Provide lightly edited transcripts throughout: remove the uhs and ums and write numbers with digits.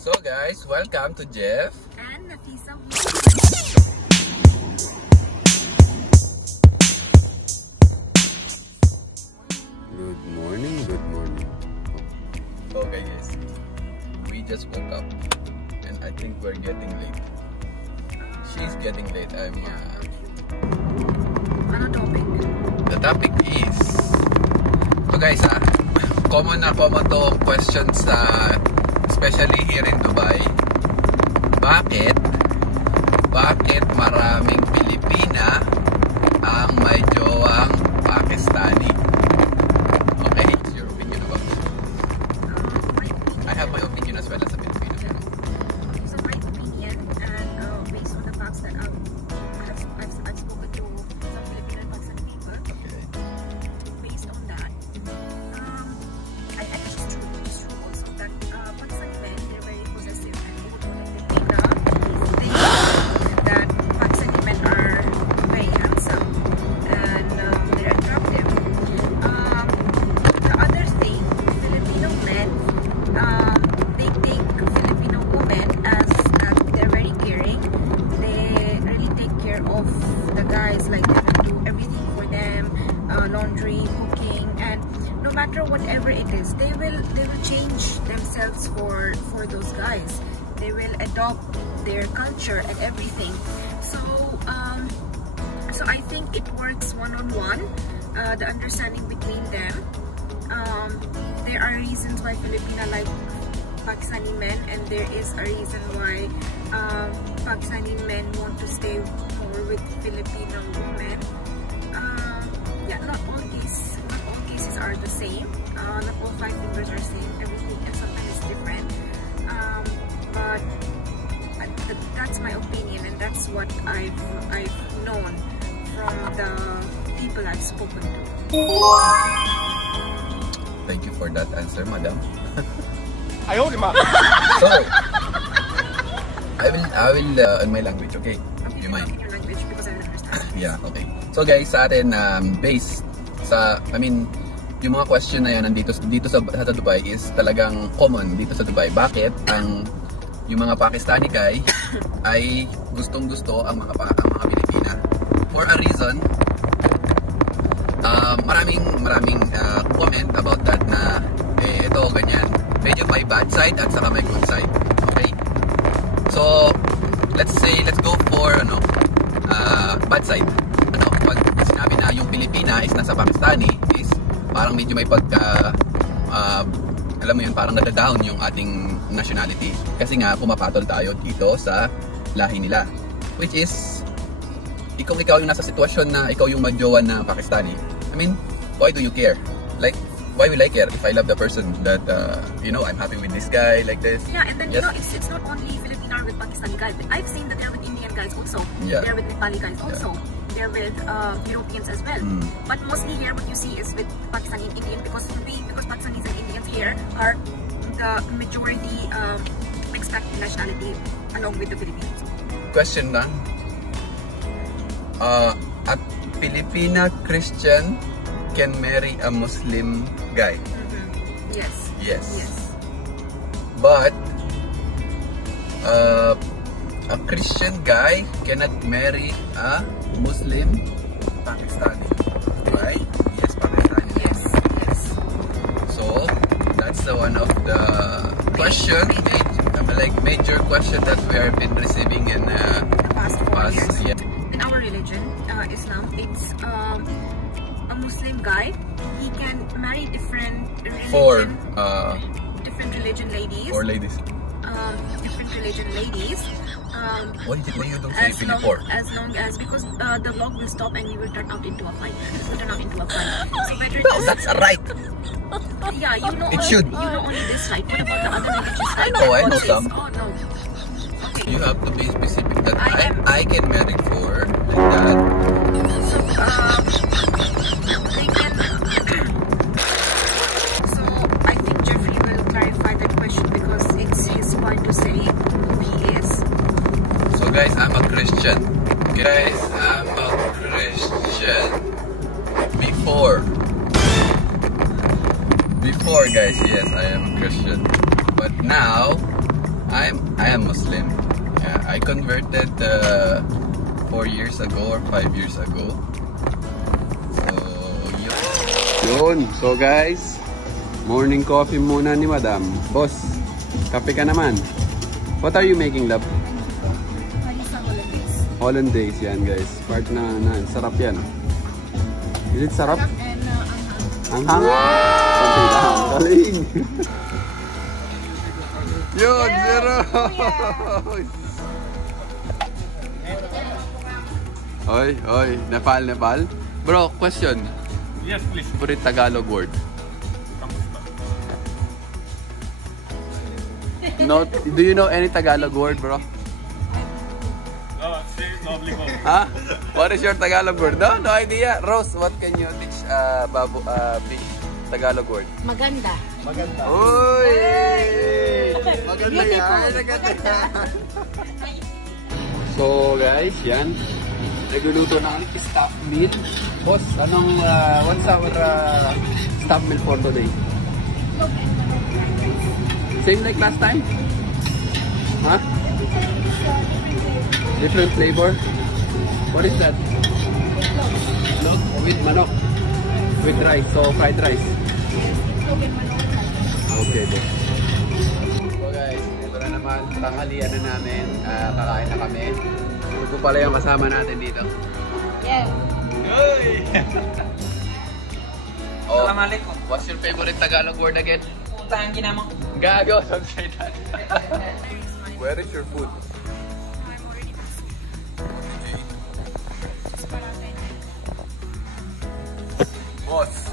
So guys, welcome to Jeff and Nafisa. Good morning, good morning. Okay guys, we just woke up and I think we're getting late. She's getting late. Ano topic? The topic is, so guys common to questions especially here in Dubai. Bakit maraming Pilipina ang may jowang Pakistani? Okay, what's your opinion about this? I have my opinion as well as a Filipino. So my opinion, and based on the facts that I've spoken to some Filipino and Pakistani people, Okay. based on that, I think it's true also that Pakistani men, they're very possessive and they would think that Pakistani men are very handsome and they're attractive. The other thing, Filipino men, they take Filipino women as that they're very caring. They really take care of the guys, like they will do everything for them, laundry, cooking, and no matter whatever it is, they will change themselves for those guys. They will adopt their culture and everything. So I think it works one-on-one, the understanding between them. There are reasons why Filipina like Pakistani men, and there is a reason why Pakistani men want to stay more with Filipino women. Yeah, not all cases are the same. Not all 5 fingers are same. Everything and sometimes is different. But that's my opinion, and that's what I've known from the people I've spoken to. Thank you for that answer, madam. I hold him up. So, I will in my language, okay? Okay, You mind? in your language because I will understand. Yeah, okay. So guys, sa atin, based sa, yung mga question na yan nandito sa Dubai is talagang common dito sa Dubai. Bakit yung mga Pakistani guy ay gustong-gusto ang mga Pilipina? For a reason, maraming comment about that na ito ganyan. Medyo may bad side at saka may good side. Okay? So, let's go for bad side. Pag sinabi na yung Pilipina is nasa Pakistani, is parang medyo may alam mo yun, parang nada-down yung ating nationality. Kasi nga, pumapatol tayo dito sa lahi nila. Which is, kung ikaw yung nasa sitwasyon na ikaw yung magjowa na Pakistani, I mean, why do you care? Like, why will I care if I love the person that, I'm happy with this guy, like this? Yeah, and then, yes. It's not only Filipino with Pakistani guys. I've seen that they're with Indian guys also. Yeah. They're with Nepali guys also. Yeah. They're with Europeans as well. But mostly here, what you see is with Pakistani and Indian because Pakistanis and Indians here are the majority expected nationality along with the Filipinos. Question lang. A Filipina Christian can marry a Muslim guy. Yes. Yes. Yes. But a Christian guy cannot marry a Muslim Pakistani, right? Yes, Pakistani. Yes. Yes. So that's one of the major question that we have been receiving in The past 4 years. Yeah. In our religion, Islam, it's a Muslim guy. He can marry different religion ladies. Or ladies. Different religion ladies. Why you don't say Filipor? As long as because the vlog will stop and we will turn out into a fight. So better. No, that's a right. Yeah, It should. You know only this right. What about the other religious right? I know some. Oh no. Okay. You have to be specific that I am- I can marry for like that. So they can. So I think Jeffrey will clarify that question because it's his point to say who he is. So guys, I'm a Christian. Guys, I'm a Christian. Before guys, yes, I am a Christian. But now, I am Muslim. Yeah, I converted 4 years ago or 5 years ago. So, yun. So guys, morning coffee muna ni Madam. Boss, kape ka naman. What are you making, love? Hollandaise yan guys. Part na sarap yan. Is it sarap? Anghang. Konti lang. Galing. Yun, zero. Oy. Nepal. Bro, question. Yes, please. Favorite Tagalog word? No, do you know any Tagalog word, bro? Say lovely go. Huh? What is your Tagalog word? No idea. Rose, what can you teach big Tagalog word? Maganda. Uy! Maganda yan. So guys, yan. Nagluluto ng staff meal. Boss, what's our staff meal for today? Same like last time? Huh? Different flavor? What is that? Look, with manok. With rice, so fried rice. Okay, boss. So guys, ito na naman. Tanghalian na namin. Kakain na kami. Ito pala yung kasama natin dito. Yeah. Hey! Oh, Assalamualaikum. What's your favorite Tagalog word again? Utang ginamang. Gago, don't say that. Where is your food? Boss.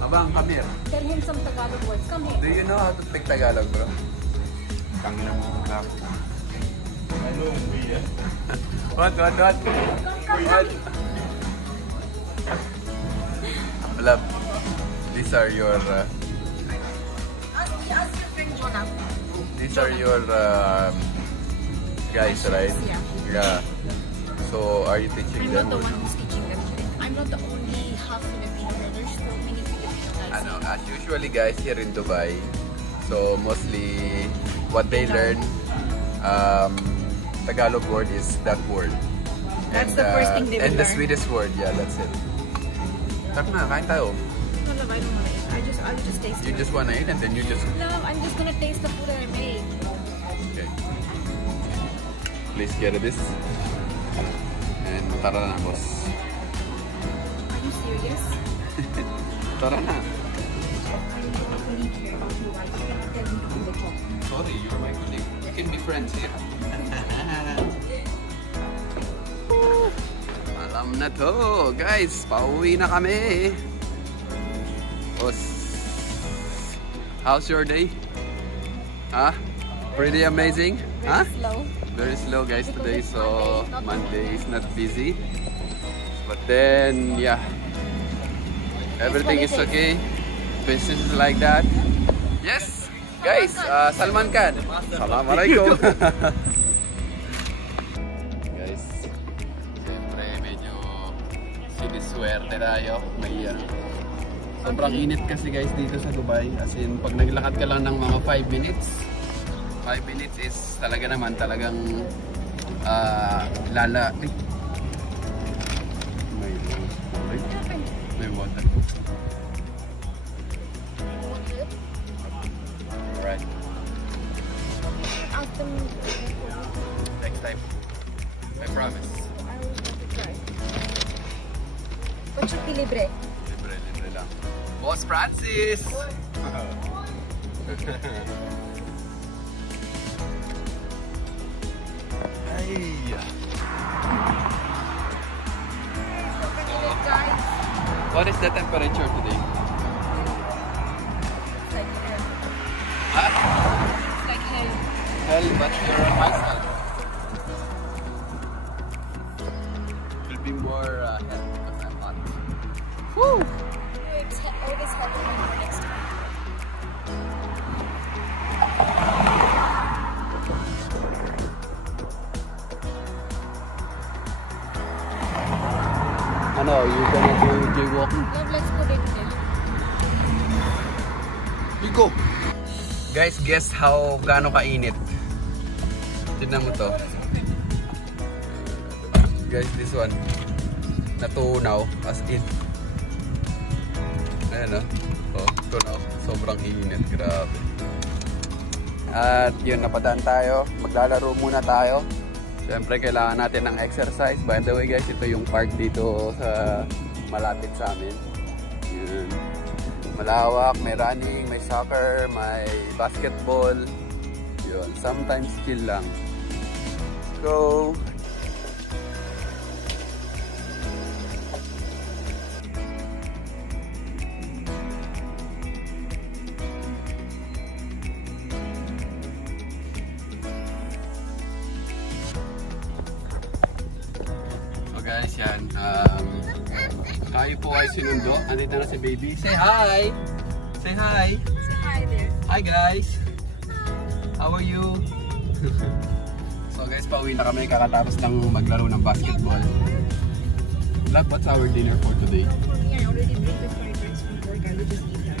Abang, come here. Tell him some Tagalog words. Come here. Do you know how to speak Tagalog, bro? Tangina mo na. What? Love, these are your guys, right? Yeah. So, are you teaching them or no? I'm not the only half Filipino. There's so many Filipino guys. As usually guys here in Dubai, so mostly what they learn, Tagalog word is that word. That's the first thing they will learn. And the learn. Swedish word, yeah, that's it. Tara na, kain tayo. No, I don't want to eat. I'll just taste it. You just wanna eat and then you just... No, I'm just gonna taste the food that I made. Okay. Please get this. And tara na, boss. Are you serious? Tara na. I really care about your wife. You cannot tell me to do the job. Sorry, you're my colleague. We can be friends here. Alam na to, guys. Pauwi na kami. Boss, how's your day? Huh? Pretty amazing? Huh? Slow. Very slow, guys, today. So Monday is not busy. But then, yeah, everything is okay. Business is like that. Yes, guys. Salman Khan. Assalamualaikum. Guys, siyempre medyo siniswerte tayo. May sobrang init kasi guys dito sa Dubai. As in, pag naglakad ka lang ng mga 5 minutes, 5 minutes is talaga naman talagang lala. May water. Alright. Next time. I promise. What should be libre? Libre lang. Boss Francis! Guys, What is the temperature today? it's like hell. Huh? It's like hell. Hell, but you're on my side. Will be more hell because I'm hot. Woo! It's always hotter than next time. Ano, you're gonna do jaywalking? Love, let's go day to day. You go! Guys, guess how gaano kainit. Tignan mo to. Guys, this one. Natunaw as in. Ayan o. Oh, tunaw. Sobrang init. Grabe. At yun, napadaan tayo. Maglalaro muna tayo. Siyempre, kailangan natin ng exercise. By the way guys, ito yung park dito sa malapit sa amin. Yun. Malawak, may running, may soccer, may basketball. Yun, sometimes chill lang. Go! So guys, yan. Tayo po ay sinundo. Andito na si baby. Say hi! Say hi! Say hi there. Hi guys! How are you? So guys, pauwi na kami. Kakatapos lang maglaro ng basketball. Vlog, what's our dinner for today? For me, I already bring the fried rice from work. I will just eat that.